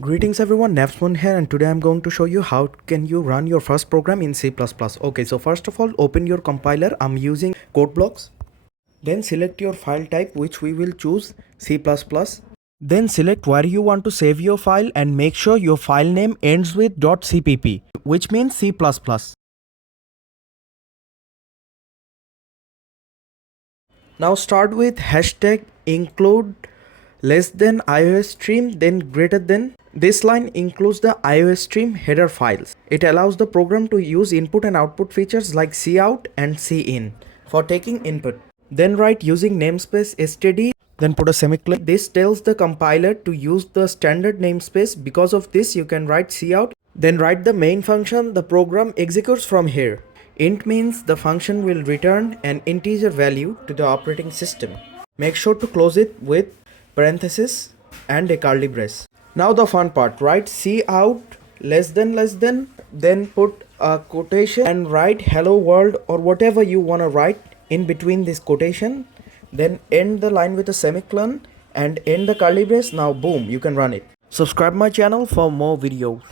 Greetings everyone, NAFSMUN here, and today I'm going to show you how can you run your first program in C++. Okay, so first of all, open your compiler. I'm using code blocks. Then select your file type, which we will choose C++. Then select where you want to save your file and make sure your file name ends with .cpp, which means C++. Now start with hashtag include less than iOS stream, then greater than. This line includes the iOS stream header files. It allows the program to use input and output features like cout and cin for taking input. Then write using namespace std, then put a semicolon. This tells the compiler to use the standard namespace. Because of this, you can write cout. Then write the main function. The program executes from here. Int means the function will return an integer value to the operating system. Make sure to close it with parenthesis and a curly brace. Now the fun part, write cout less than, then put a quotation and write hello world or whatever you want to write in between this quotation. Then end the line with a semicolon and end the curly brace. Now boom, you can run it. Subscribe my channel for more videos.